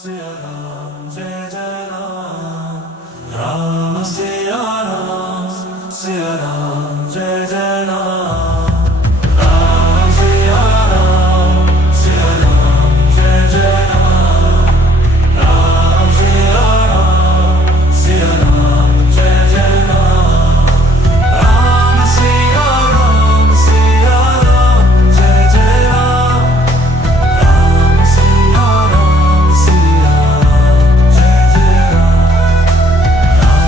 सिया राम जय जय राम, राम सिया राम, सिया राम जय जय राम, राम सिया राम, सिया राम जय जय राम, राम सिया राम, सिया राम जय जय राम, राम सिया राम, सिया राम जय जय राम, राम सिया राम, सिया राम जय जय राम,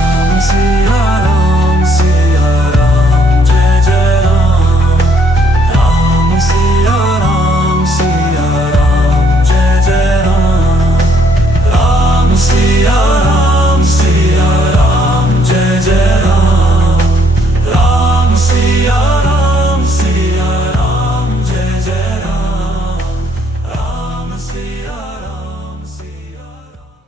राम सिया राम, सिया राम जय जय राम, राम सिया राम, सिया राम जय जय राम, राम सिया राम, सिया राम जय जय राम, राम सिया राम, सिया राम जय जय राम, राम सिया राम, सिया राम।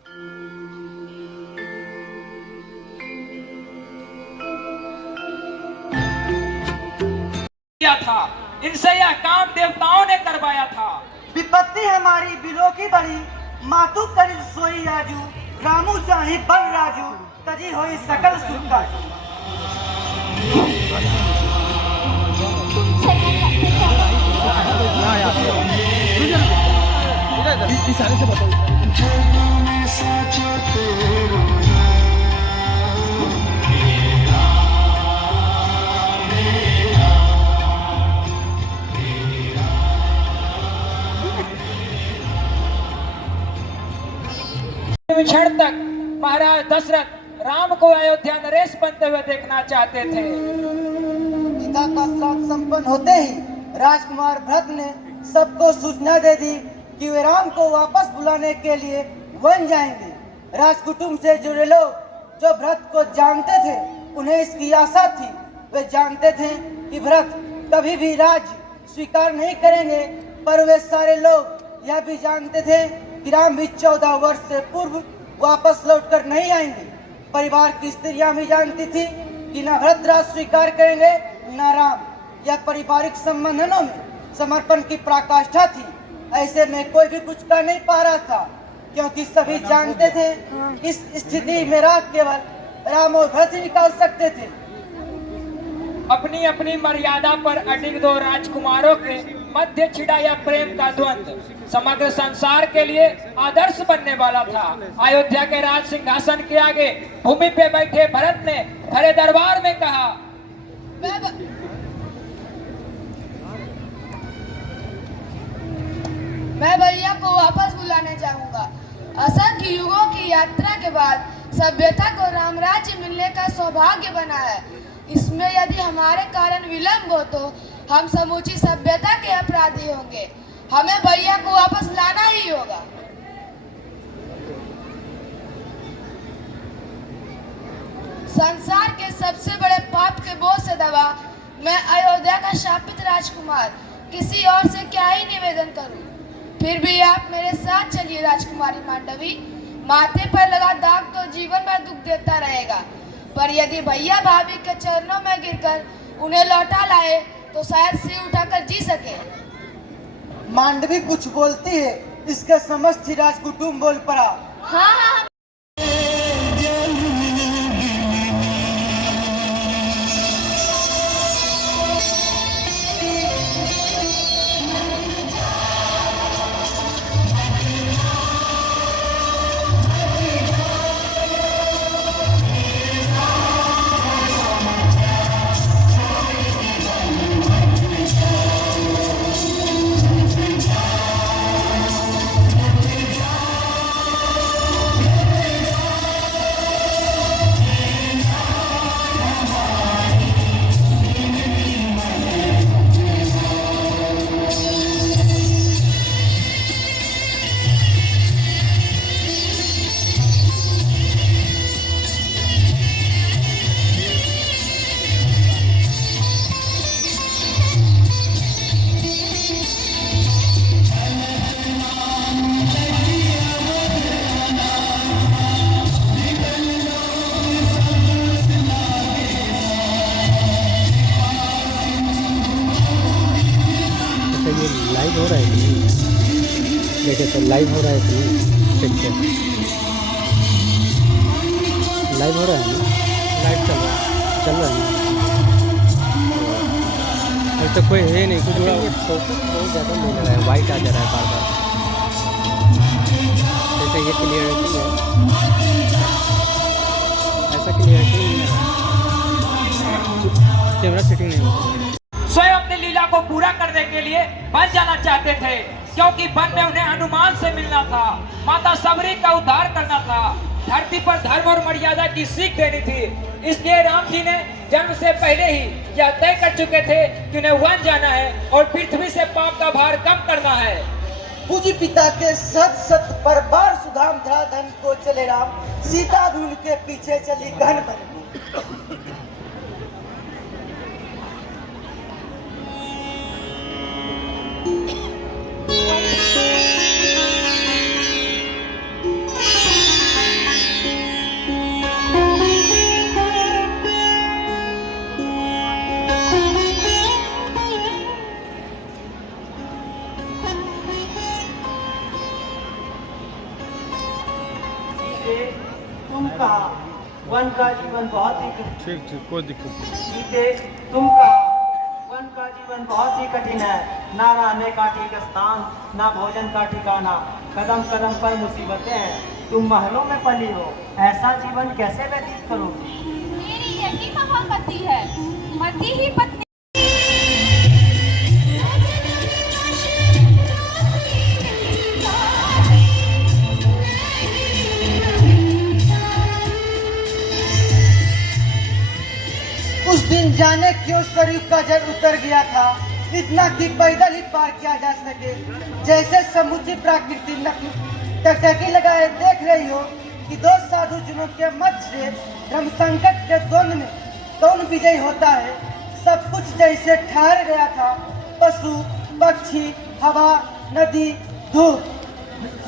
किया था, इनसे यह काम देवताओं ने करवाया था। विपत्ति हमारी बिलो की बड़ी, मातु करी सोई आजू, रामू चाहे बन राजू, तजी होई सकल सुख काजू। क्षण तक महाराज दशरथ राम को अयोध्या नरेश बनते हुए देखना चाहते थे। पिता का श्राद्ध संपन्न होते ही राजकुमार भरत ने सबको सूचना दे दी कि वे राम को वापस बुलाने के लिए वन जाएंगे। राजकुटुंब से जुड़े लोग जो भरत को जानते थे, उन्हें इसकी आशा थी। वे जानते थे कि भरत कभी भी राज स्वीकार नहीं करेंगे, पर वे सारे लोग यह भी जानते थे कि राम भी 14 वर्ष से पूर्व वापस लौटकर नहीं आएंगे। परिवार की स्त्रियां भी जानती थी कि न भरत राज स्वीकार करेंगे न राम। यह पारिवारिक संबंधों में समर्पण की पराकाष्ठा थी। ऐसे में कोई भी कुछ कर नहीं पा रहा था, क्योंकि सभी जानते थे इस स्थिति में राग केवल राम और भरत ही निकाल सकते थे। अपनी अपनी मर्यादा पर अडिग दो राजकुमारों के मध्य छिड़ा यह प्रेम का द्वंद्व समग्र संसार के लिए आदर्श बनने वाला था। अयोध्या के राज सिंहासन के आगे भूमि पे बैठे भरत ने भरे दरबार में कहा, मैं भैया को वापस बुलाने जाऊंगा। असंख्य युगों की यात्रा के बाद सभ्यता को रामराज्य मिलने का सौभाग्य बना है। इसमें यदि हमारे कारण विलंब हो तो हम समूची सभ्यता के अपराधी होंगे। हमें भैया को वापस लाना ही होगा। संसार के सबसे बड़े पाप के बोझ से दबा मैं अयोध्या का शापित राजकुमार किसी और से क्या ही निवेदन करूं। फिर भी आप मेरे साथ चलिए राजकुमारी मांडवी। माथे पर लगा दाग तो जीवन में दुख देता रहेगा, पर यदि भैया भाभी के चरणों में गिरकर उन्हें लौटा लाए तो शायद सिर उठाकर जी सके। मांडवी कुछ बोलती है, इसके समस्त ही राजकुटुंब बोल पड़ा। हाँ, लाइव हो रहा है कि देखे तो लाइव हो रहा है कि ठीक से लाइव हो रहा है ना? लाइव चल रहा है अभी तक कोई है नहीं कुछ फोकस बहुत ज़्यादा मिल रहा है, वाइट आ जा रहा है बार बार, जैसे ये क्लियरिटी है ऐसा क्लियरिटी नहीं है, कैमरा सेटिंग नहीं होता। स्वयं अपनी लीला को पूरा करने के लिए बन जाना चाहते थे, क्योंकि वन में उन्हें हनुमान से मिलना था, माता सबरी का उद्धार करना था, धरती पर धर्म और मर्यादा की सीख देनी थी। इसलिए राम जी ने जन्म से पहले ही यह तय कर चुके थे कि उन्हें वन जाना है और पृथ्वी से पाप का भार कम करना है। पूजी पिता के सत सत पर बार सुधाम धरा धन को चले राम, सीता भी उनके पीछे चली घन बन। तुम कहा वन का जीवन बहुत ही ठीक कोई दिक्कत नहीं। सीते तुम कहा वन का जीवन बहुत ही कठिन है, ना रहने का ठीक स्थान, ना भोजन का ठिकाना, कदम कदम पर मुसीबतें हैं। तुम महलों में पली हो, ऐसा जीवन कैसे व्यतीत करोगी? मेरी यही महागति है, मती ही पत्नी। उस दिन जाने क्यों सरयू का जल उतर गया था, इतना कि पैदल ही पार किया जा सके। जैसे समुची प्राकृति टकटकी लगाए देख रही हो कि दो साधु जनों के मध्य से धर्म संकट के द्वंद में कौन विजयी होता है। सब कुछ जैसे ठहर गया था, पशु पक्षी हवा नदी धूप।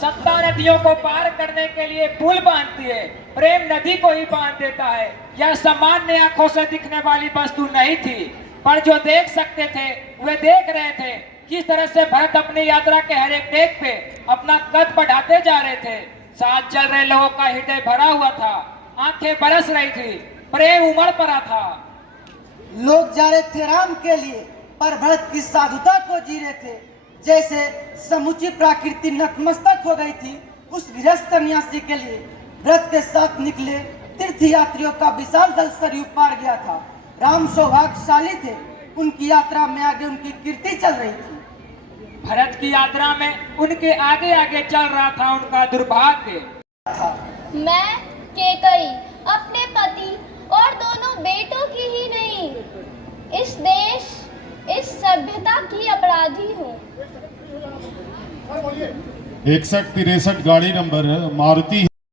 सत्ता नदियों को पार करने के लिए पुल बांधती है, प्रेम नदी को ही बांध देता है। यह सामान्य आंखों से दिखने वाली वस्तु नहीं थी, पर जो देख सकते थे वे देख रहे थे। किस तरह से भरत अपनी यात्रा के हर एक डेग पे अपना कद बढ़ाते जा रहे थे। साथ चल रहे लोगों का हृदय भरा हुआ था, आंखें बरस रही थी, प्रेम उमड़ पड़ा था। लोग जा रहे थे राम के लिए, पर भरत की साधुता को जी रहे थे। जैसे समुची प्रकृति नतमस्तक हो गई थी उस गृहस्थ सन्यासी के लिए। व्रत के साथ निकले तीर्थ यात्रियों का विशाल दल सरयू पार गया था। राम सौभाग्यशाली थे, उनकी यात्रा में आगे उनकी कीर्ति चल रही थी। भरत की यात्रा में उनके आगे आगे चल रहा था उनका दुर्भाग्य। मैं केकई अपने पति और दोनों बेटों की ही नहीं, इस देश इस सभ्यता की अपराधी हूँ। 6163 गाड़ी नंबर मारुति